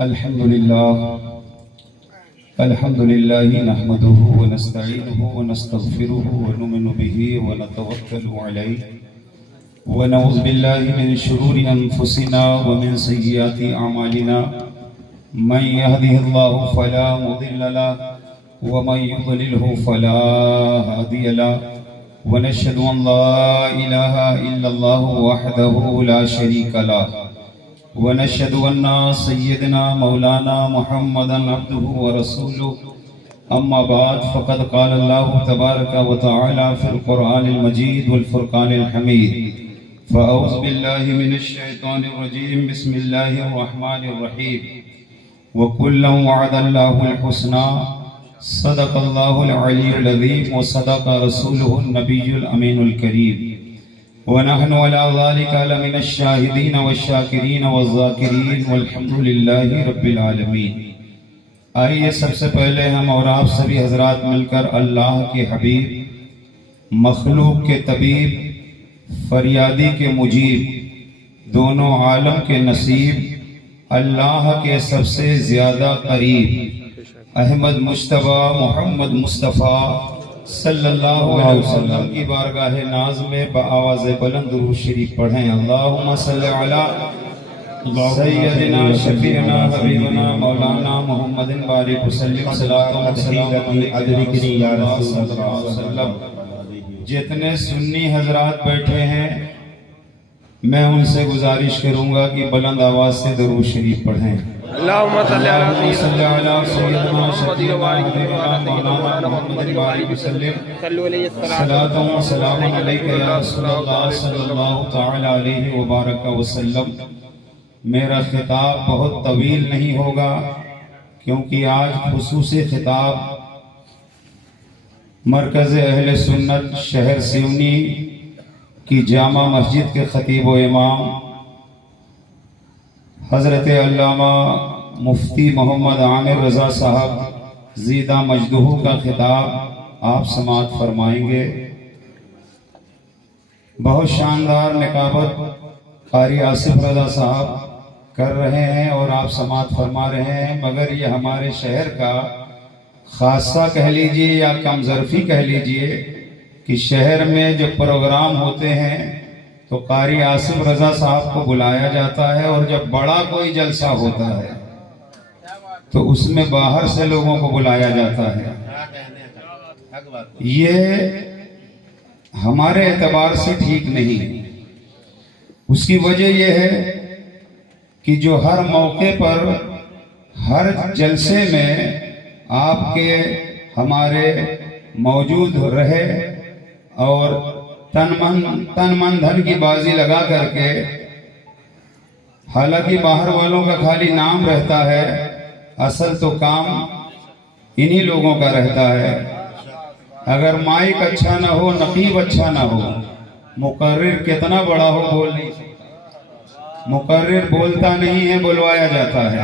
अल्हम्दुलिल्लाह नहमदुहु व नस्तईनुहु व नस्तगफिरुहु व नुमिनु बिही व नतवक्कलु अलैहि व नऊज़ु बिल्लाहि मिन शुरूरि अनफुसिना व मिन सय्यिआति अमालिना मन यहदिहिल्लाहु फला मुदिल्ल लहु व मन युद्लिलहु फला हादिय लहु व नशहदु अन ला इलाहा इल्लल्लाहु वहदहु ला शरीका लहु व नशहदु अन्ना सय्यदना मौलाना मुहम्मदन अब्दुहु व रसूलुहु अम्मा बाद फ़क़द क़ाल अल्लाहु तबारक व तआला फ़िल क़ुरआनिल मजीद वल फ़ुरक़ानिल हमीद फ़अऊज़ु बिल्लाहि मिनश शैतानिर रजीम बिस्मिल्लाहिर रहमानिर रहीम व कुल्लन वअदल्लाहुल हुस्ना सदक़ल्लाहुल अलीयुल अज़ीम व सदक़ रसूलुहुन नबियुल अमीनुल करीम व नहनु अला ज़ालिका लमिनश शाहिदीन वश्शाकिरीन वज़्ज़ाकिरीन वल्हम्दुलिल्लाहि रब्बिल आलमीन। आइए सबसे पहले हम और आप सभी हजरात मिलकर अल्लाह के हबीब, मखलूक के तबीब, फरियादी के मुजीब, दोनों आलम के नसीब, अल्लाह के सबसे ज़्यादा करीब अहमद मुश्तबा मोहम्मद मुस्तफ़ा सल्लल्लाहु अलैहि वसल्लम की बारगाह नाज में बआवाज़ बुलंद दुरूद शरीफ पढ़ें। अल्लाहुम्मा सल्लि अला सय्यदिना शफीअना हबीबना मौलाना मुहम्मदिन बारिक वसल्लिम सलातन व सलाम अदरिकनी या रसूलल्लाह सल्लल्लाहु अलैहि वसल्लम। जितने सुन्नी हजरात बैठे हैं मैं उनसे गुजारिश करूंगा कि बुलंद आवाज से दुरूद शरीफ पढ़ें। अल्लाहुम्मा सल्लि अला सय्यदिना मुहम्मदिन बारिक वसल्लिम सलातन व सलाम अलैका या रसूलल्लाह सल्लल्लाहु तआला अलैहि व बारक वसल्लम। मेरा खिताब बहुत तवील नहीं होगा क्योंकि आज खुसूसी खिताब मरकज़ अहले सुन्नत शहर सिवनी की जामा मस्जिद के खतीब व इमाम हज़रत अल्लामा मुफ्ती मोहम्मद आमिर रज़ा साहब ज़ीदा मजदूहू का खिताब आप समाअत फरमाएंगे। बहुत शानदार निकाबत कारी आसिफ रज़ा साहब कर रहे हैं और आप समाअत फरमा रहे हैं, मगर ये हमारे शहर का खासा कह लीजिए या कमज़रफ़ी कह लीजिए कि शहर में जब प्रोग्राम होते हैं तो कारी आसिफ रज़ा साहब को बुलाया जाता है और जब बड़ा कोई जलसा होता है तो उसमें बाहर से लोगों को बुलाया जाता है। ये हमारे एतबार से ठीक नहीं। उसकी वजह यह है कि जो हर मौके पर हर जलसे में आपके हमारे मौजूद रहे और तन मन धन की बाजी लगा करके, हालांकि बाहर वालों का खाली नाम रहता है, असल तो काम इन्हीं लोगों का रहता है। अगर माइक अच्छा ना हो, नकीब अच्छा ना हो, मुकर्रिर कितना बड़ा हो बोल नहीं सकता। मुकर्रिर बोलता नहीं है, बुलवाया जाता है।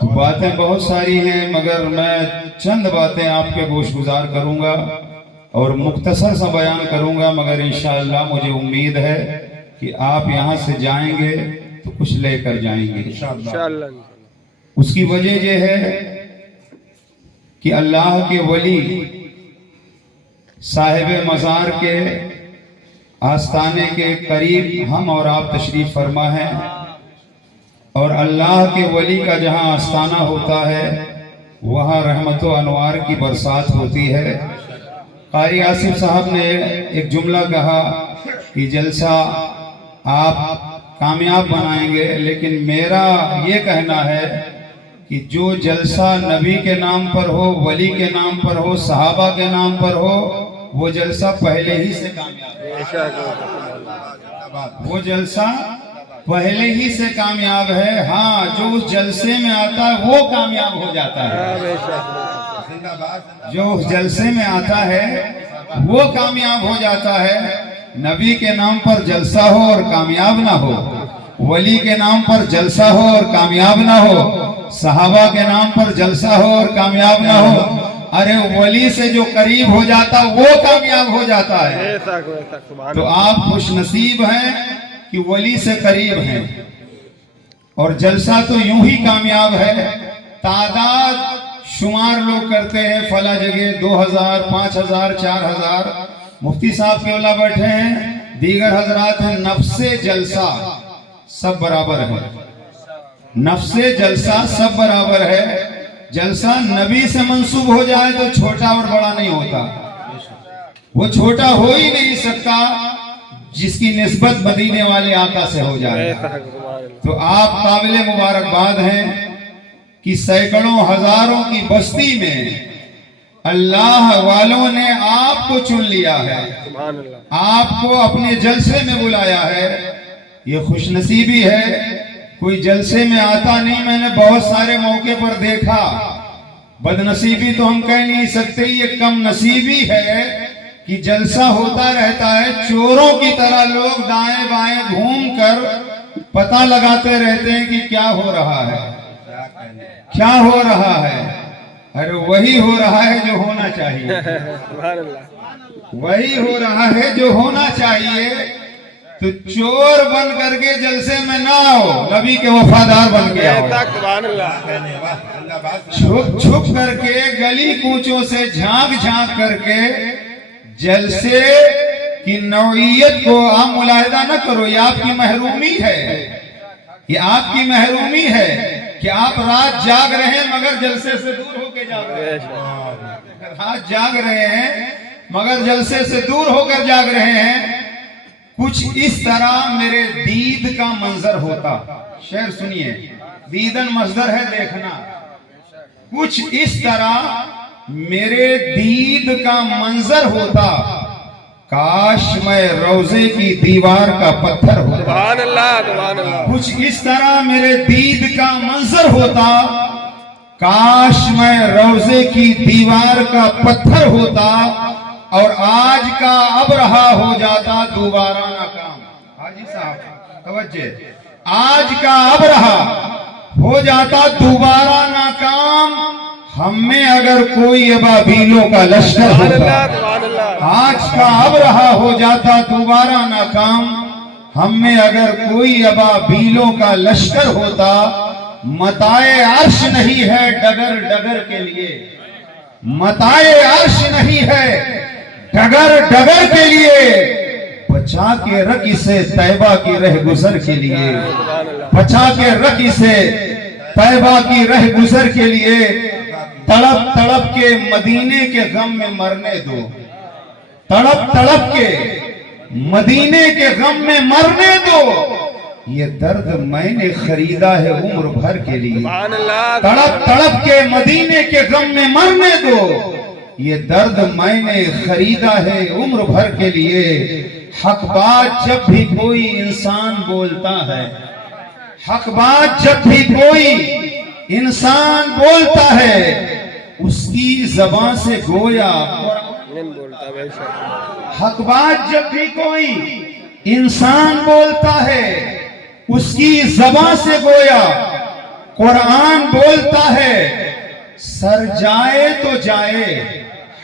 तो बातें बहुत सारी हैं मगर मैं चंद बातें आपके गोशगुजार करूंगा और मुख्तसर सा बयान करूंगा, मगर इंशाअल्लाह मुझे उम्मीद है कि आप यहाँ से जाएंगे तो कुछ लेकर जाएंगे इंशाअल्लाह। उसकी वजह यह है कि अल्लाह के वली साहिब मज़ार के आस्ताने के करीब हम और आप तशरीफ फरमा हैं और अल्लाह के वली का जहाँ आस्ताना होता है वहाँ रहमत व अनवार की बरसात होती है। कारी आसिफ साहब ने एक जुमला कहा कि जलसा आप कामयाब बनाएंगे, लेकिन मेरा ये कहना है कि जो जलसा नबी के नाम पर हो, वली के नाम पर हो, सहाबा के नाम पर हो, वो जलसा पहले ही से कामयाब है। वो जलसा पहले ही से कामयाब है। हाँ, जो उस जलसे में आता है वो कामयाब हो जाता है। जो उस जलसे में आता है वो कामयाब हो जाता है। नबी के नाम पर जलसा हो और कामयाब ना हो, वली के नाम पर जलसा हो और कामयाब ना हो, सहाबा के नाम पर जलसा हो और कामयाब ना हो, अरे वली से जो करीब हो जाता वो कामयाब हो जाता है। तो आप खुश नसीब हैं कि वली से करीब हैं। और जलसा तो यूं ही कामयाब है, तादाद शुमार लोग करते हैं, फला जगह 2000, 5000, 4000। मुफ्ती साहब केवला बैठे हैं, दीगर हजरात हैं। नफ्से जलसा सब बराबर है, नफ्से जलसा सब बराबर है। जलसा नबी से मंसूब हो जाए तो छोटा और बड़ा नहीं होता, वो छोटा हो ही नहीं सकता जिसकी निस्बत मदीने वाले आका से हो जाए। तो आप काबिल मुबारकबाद हैं कि सैकड़ों हजारों की बस्ती में अल्लाह वालों ने आपको चुन लिया है, आपको अपने जलसे में बुलाया है। ये खुशनसीबी है, कोई जलसे में आता नहीं। मैंने बहुत सारे मौके पर देखा, बदनसीबी तो हम कह नहीं सकते, ये कम नसीबी है कि जलसा होता रहता है, चोरों की तरह लोग दाएं बाएं घूम कर पता लगाते रहते हैं कि क्या हो रहा है, क्या हो रहा है। अरे वही हो रहा है जो होना चाहिए, वही हो रहा है जो होना चाहिए। तो चोर बन करके जलसे में ना आओ, नबी के वफादार बन के आओ। छुप छुप करके गली कूचों से झांक झांक करके जलसे की नौइयत को आप मुलाहिदा न करो। ये आपकी महरूमी है, ये आपकी महरूमी है कि आप रात जाग रहे हैं मगर जलसे से दूर होकर जाग रहे हैं। रात जाग रहे हैं मगर जलसे से दूर होकर जाग रहे हैं। कुछ इस तरह मेरे दीद का मंजर होता। शेर सुनिए, दीदन मजदर है देखना। कुछ इस तरह मेरे दीद का मंजर होता, काश मैं रोजे की दीवार का पत्थर होता। सुभान अल्लाह, सुभान अल्लाह। कुछ इस तरह मेरे दीद का मंजर होता, काश मैं रोजे की दीवार का पत्थर होता और आज का अब रहा हो जाता दोबारा ना काम। हाजी साहब तवज्जे, आज का अब रहा हो जाता दोबारा ना काम। हम में अगर कोई अबाबीलों का लश्कर होता, आज का अब रहा हो जाता दोबारा ना काम। हम में अगर कोई अबाबीलों का लश्कर होता, मताए अर्श नहीं है डगर डगर के लिए, मताए अर्श नहीं है डगर डगर के लिए। बचा के रख इसे तैबा की रह गुजर के लिए, बचा के रख इसे तैबा की रह गुजर के लिए। तड़प तड़प के मदीने के गम में मरने दो, तड़प तड़प के मदीने के गम में मरने दो। ये दर्द मैंने खरीदा है उम्र भर के लिए, तड़प तड़प के मदीने के गम में मरने दो। ये दर्द मैंने खरीदा है उम्र भर के लिए। हक बात जब भी कोई इंसान बोलता है, हक बात जब भी कोई इंसान बोलता है, उसकी जबान से गोया हक बात जब भी कोई इंसान बोलता है, उसकी जबान से गोया कुरान बोलता है। सर जाए तो जाए,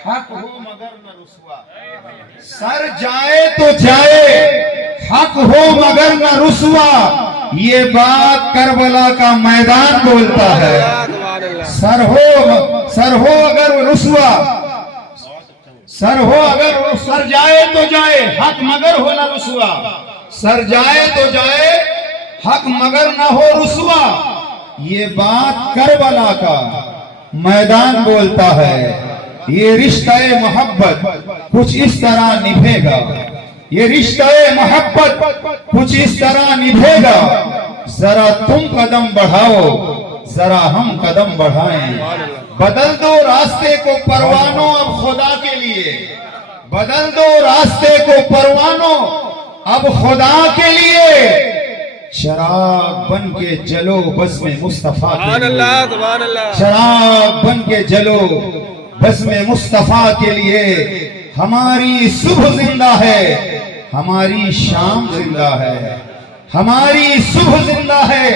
हक हो मगर न रुसवा। सर जाए तो जाए, हक हो मगर न रुसवा। ये बात करबला का मैदान बोलता है। सर हो अगर रुसवा, सर हो अगर सर जाए तो जाए, हक मगर हो न रुसवा। सर जाए तो जाए, हक मगर न हो रुसवा। ये बात करबला का मैदान बोलता है। ये रिश्ता मोहब्बत कुछ इस तरह निभेगा, ये रिश्ता मोहब्बत कुछ इस तरह निभेगा। जरा तुम कदम बढ़ाओ, जरा हम कदम बढ़ाएं। बदल दो रास्ते को परवानों अब खुदा के लिए, बदल दो रास्ते को परवानों अब खुदा के लिए। शराब बन के जलो बस में मुस्तफा के लिए, शराब बन के जलो बस में मुस्तफा के लिए। हमारी सुबह जिंदा है, हमारी शाम जिंदा है, हमारी सुबह जिंदा है,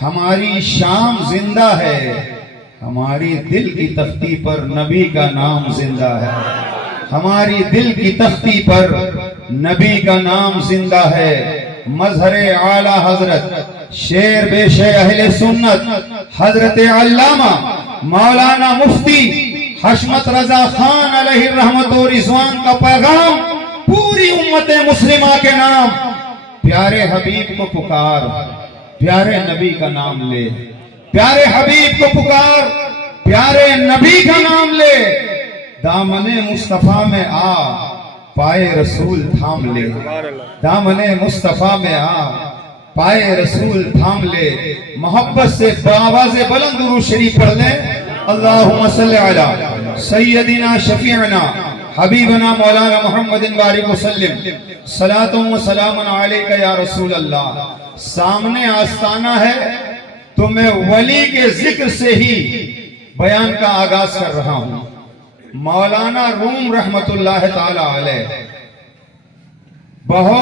हमारी शाम जिंदा है। हमारी दिल की तख्ती पर नबी का नाम जिंदा है, हमारी दिल की तख्ती पर नबी का नाम जिंदा है। मजहरे आला हजरत शेर बेशे अहले सुन्नत हजरत अल्लामा मौलाना मुफ्ती हशमत रजा खान अलैहि रहमत और रिजवान का पैगाम पूरी उम्मत मुस्लिमा के नाम। प्यारे हबीब को पुकार, प्यारे नबी का नाम ले, प्यारे हबीब को पुकार, प्यारे नबी का नाम ले। दामने मुस्तफा में आ, पाए रसूल थाम ले। दामने मुस्तफा में आ, पाए रसूल थाम ले। मोहब्बत से आवाज़े बुलंद दुरूद शरीफ पढ़ ले। अल्लाहुम्मा सल्ली अला सय्यदिना शफीअना हबीबना मौलाना मुहम्मदिन बारिक वसल्लिम सलातुम व सलामुन अलैका या रसूल अल्लाह। सामने आस्ताना है तो मैं वली के जिक्र से ही बयान का आगाज कर रहा हूं। मौलाना रूम रहमतुल्लाह ताला अलैह बहुत